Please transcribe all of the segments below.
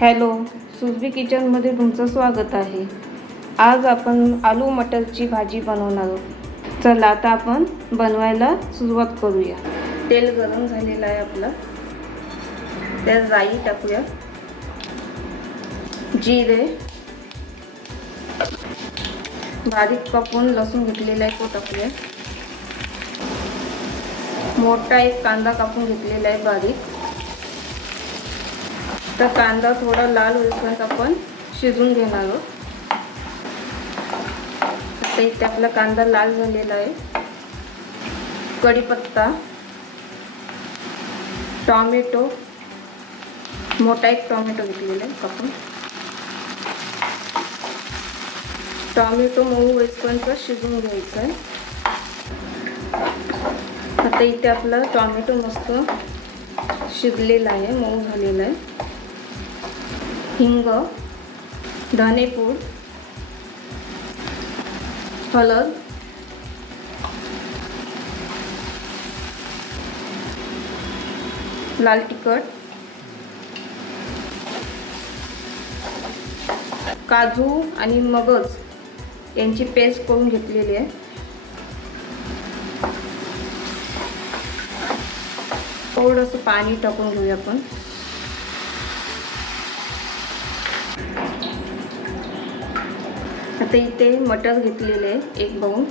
Hello, Surabhi किचनमध्ये तुमचं स्वागत आहे। आज आपण आलू मटरची भाजी बनवणार आहोत। चला आता आपण बनवायला सुरुवात करूया। तेल गरम झालेलं आहे आपलं, त्यात राई टाकूया, जिरे, बारीक कापून लसूण घेतलेला आहे तो टाकूया, मोठा एक कांदा कापून घेतलेला आहे बारीक। तर कांदा थोडा लाल होईपर्यंत आपण शिजवून घेणार आहोत। आता इथे आपला कांदा लाल झालेला आहे। कढीपत्ता, टोमॅटो, मोठा एक टोमॅटो घेतलेला आहे कापून, टोमॅटो मऊ होईपर्यंत शिजवून घ्यायचं आहे। आता इथे आपला टोमॅटो मस्त शिजलेला आहे, मऊ झालेला आहे। हिंग, धनेपूड, हळद, लाल तिखट, काजू आणि मगज यांची पेस्ट करून घेतलेली आहे। थोडंसं पाणी टाकून घेऊया आपण। आता इथे मटर घेतलेले आहे, एक बाउल,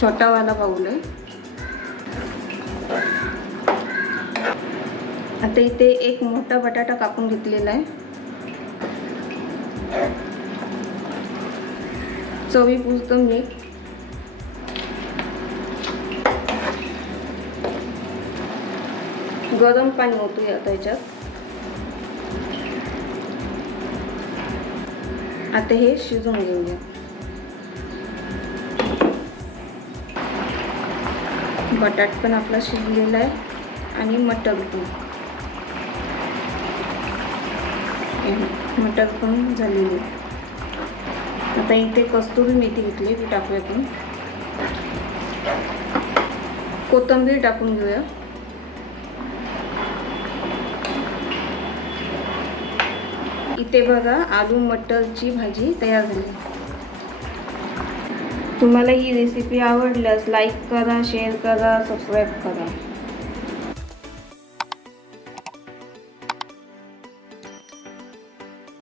छोटावाला बाउल आहे। आता इथे एक मोठा बटाटा कापून घेतलेला आहे, चवीपुरतं मीठ, गरम पाणी होतं आता याच्यात। आता हे शिजवून घेऊया। बटाट पण आपला शिजलेला आहे आणि मटर पण झालेली आहे। आता इथे कस्तुरी मेथी घेतली, ती टाकूया आपण, कोथिंबीर टाकून घेऊया। इथे बघा आलू मटरची भाजी तयार झाली। तुम्हाला ही रेसिपी आवडल्यास लाईक करा, शेअर करा, सबस्क्राईब करा।